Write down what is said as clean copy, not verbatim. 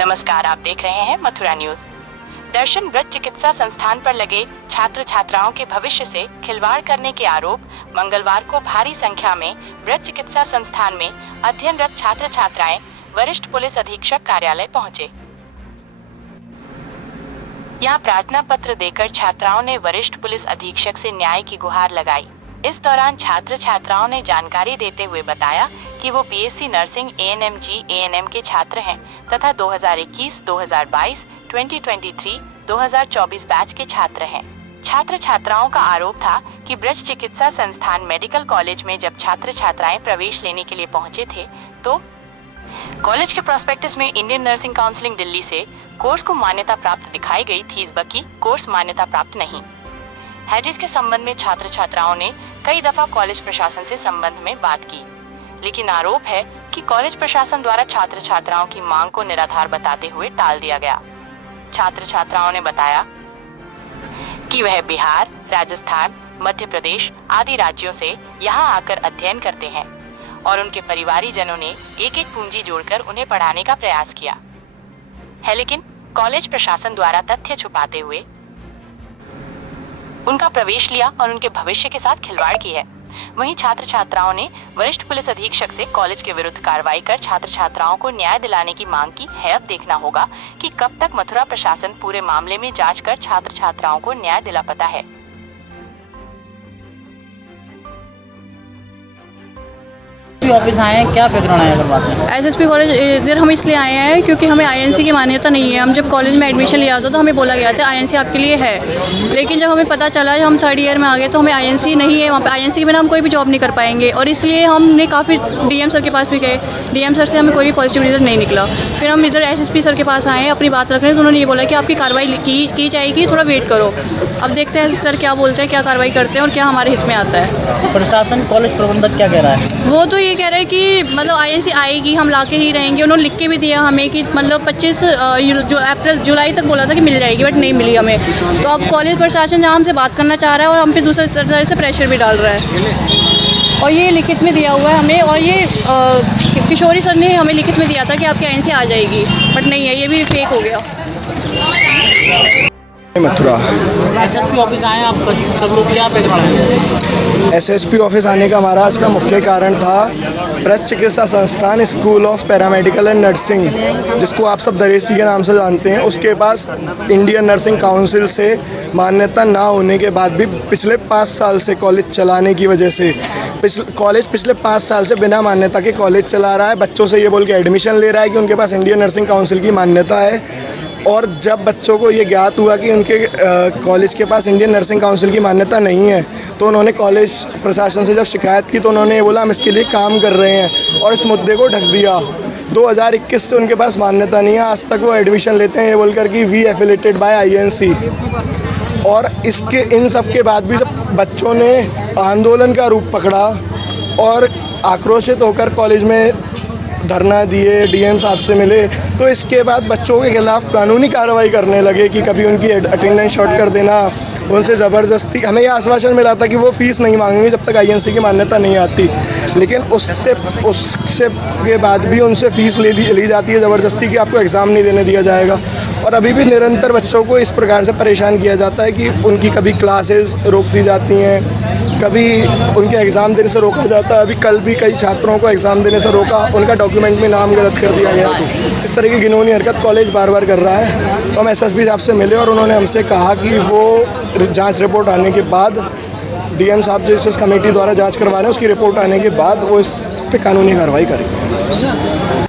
नमस्कार, आप देख रहे हैं मथुरा न्यूज। दर्शन व्रत चिकित्सा संस्थान पर लगे छात्र छात्राओं के भविष्य से खिलवाड़ करने के आरोप मंगलवार को भारी संख्या में व्रत चिकित्सा संस्थान में अध्ययनरत छात्र छात्राएं वरिष्ठ पुलिस अधीक्षक कार्यालय पहुंचे। यहां प्रार्थना पत्र देकर छात्राओं ने वरिष्ठ पुलिस अधीक्षक से न्याय की गुहार लगाई। इस दौरान छात्र छात्राओं ने जानकारी देते हुए बताया कि वो बीएससी नर्सिंग एएनएम के छात्र हैं तथा 2021, 2022, 2023, 2024 बैच के छात्र हैं। छात्र छात्राओं का आरोप था कि ब्रज चिकित्सा संस्थान मेडिकल कॉलेज में जब छात्र छात्राएं प्रवेश लेने के लिए पहुंचे थे तो कॉलेज के प्रोस्पेक्टस में इंडियन नर्सिंग काउंसिल दिल्ली से कोर्स को मान्यता प्राप्त दिखाई गई थी, जबकि कोर्स मान्यता प्राप्त नहीं है, जिसके संबंध में छात्र छात्राओं ने कई दफा कॉलेज प्रशासन से संबंध में बात की, लेकिन आरोप है कि कॉलेज प्रशासन द्वारा छात्र छात्राओं की मांग को निराधार बताते हुए टाल दिया गया। छात्र छात्राओं ने बताया कि वह बिहार, राजस्थान, मध्य प्रदेश आदि राज्यों से यहां आकर अध्ययन करते हैं और उनके परिवारीजनों ने एक एक पूंजी जोड़कर उन्हें पढ़ाने का प्रयास किया है, लेकिन कॉलेज प्रशासन द्वारा तथ्य छुपाते हुए उनका प्रवेश लिया और उनके भविष्य के साथ खिलवाड़ की है। वहीं छात्र छात्राओं ने वरिष्ठ पुलिस अधीक्षक से कॉलेज के विरुद्ध कार्रवाई कर छात्र छात्राओं को न्याय दिलाने की मांग की है। अब देखना होगा कि कब तक मथुरा प्रशासन पूरे मामले में जांच कर छात्र छात्राओं को न्याय दिला पाता है। ऑफिस आए हैं, क्या बैकग्राउंड है अगर बात करें? एसएसपी कॉलेज इधर हम इसलिए आए हैं क्योंकि हमें आईएनसी की मान्यता नहीं है। हम जब कॉलेज में एडमिशन लिया था तो हमें बोला गया था आईएनसी आपके लिए है, लेकिन जब हमें पता चला, हम थर्ड ईयर में आ गए तो हमें आईएनसी नहीं है। वहाँ पे आईएनसी के बिना हम कोई भी जॉब नहीं कर पाएंगे और इसलिए हमने काफ़ी डीएम सर के पास भी गए। डीएम सर से हमें कोई भी पॉजिटिव रिजल्ट नहीं निकला। फिर हम इधर एसएसपी सर के पास आए अपनी बात रख रहे हैं, तो उन्होंने ये बोला कि आपकी कार्रवाई की जाएगी, थोड़ा वेट करो। अब देखते हैं सर क्या बोलते हैं, क्या कार्रवाई करते हैं और क्या हमारे हित में आता है। प्रशासन कॉलेज प्रबंधक क्या कह रहा है? वो तो ये कह रहे हैं कि मतलब आईएनसी आएगी, हम लाके ही रहेंगे। उन्होंने लिख के भी दिया हमें कि मतलब 25 जुलाई तक बोला था कि मिल जाएगी, बट नहीं मिली हमें। तो अब कॉलेज प्रशासन जहाँ हमसे बात करना चाह रहा है और हम पे दूसरे तरह से प्रेशर भी डाल रहा है। और ये लिखित में दिया हुआ है हमें, और ये किशोरी सर ने हमें लिखित में दिया था कि आपकी आईएनसी आ जाएगी, बट नहीं है, ये भी फेक हो गया। मथुरा एसएसपी ऑफिस आए हैं आप सब लोग, क्या बैकग्राउंड है? एसएसपी ऑफिस आने का हमारा आज का मुख्य कारण था ब्रज चिकित्सा संस्थान school of paramedical and nursing, जिसको आप सब दरेसी के नाम से जानते हैं, उसके पास इंडियन नर्सिंग काउंसिल से मान्यता ना होने के बाद भी पिछले 5 साल से कॉलेज चलाने की वजह से कॉलेज पिछले 5 साल से बिना मान्यता के कॉलेज चला रहा है। बच्चों से ये बोल के एडमिशन ले रहा है कि उनके पास इंडियन नर्सिंग काउंसिल की मान्यता है, और जब बच्चों को ये ज्ञात हुआ कि उनके कॉलेज के पास इंडियन नर्सिंग काउंसिल की मान्यता नहीं है, तो उन्होंने कॉलेज प्रशासन से जब शिकायत की तो उन्होंने ये बोला हम इसके लिए काम कर रहे हैं और इस मुद्दे को ढक दिया। 2021 से उनके पास मान्यता नहीं है, आज तक वो एडमिशन लेते हैं ये बोलकर कि वी एफिलेटेड बाय आईएनसी। और इन सब के बाद भी जब बच्चों ने आंदोलन का रूप पकड़ा और आक्रोशित होकर कॉलेज में धरना दिए, डीएम साहब से मिले, तो इसके बाद बच्चों के खिलाफ कानूनी कार्रवाई करने लगे कि कभी उनकी अटेंडेंस शॉर्ट कर देना, उनसे ज़बरदस्ती। हमें यह आश्वासन मिला था कि वो फ़ीस नहीं मांगेंगे जब तक आईएनसी की मान्यता नहीं आती, लेकिन उससे के बाद भी उनसे फ़ीस ली जाती है ज़बरदस्ती कि आपको एग्ज़ाम नहीं देने दिया जाएगा। और अभी भी निरंतर बच्चों को इस प्रकार से परेशान किया जाता है कि उनकी कभी क्लासेस रोक दी जाती हैं, कभी उनके एग्ज़ाम देने से रोका जाता है। अभी कल भी कई छात्रों को एग्ज़ाम देने से रोका, उनका डॉक्यूमेंट में नाम गलत कर दिया गया। इस तरह की घिनौनी हरकत कॉलेज बार बार कर रहा है। तो हम एसएसपी साहब से मिले और उन्होंने हमसे कहा कि वो जांच रिपोर्ट आने के बाद, डीएम साहब जिस कमेटी द्वारा जांच करवा रहे हैं उसकी रिपोर्ट आने के बाद वो इस पर कानूनी कार्रवाई करेंगे।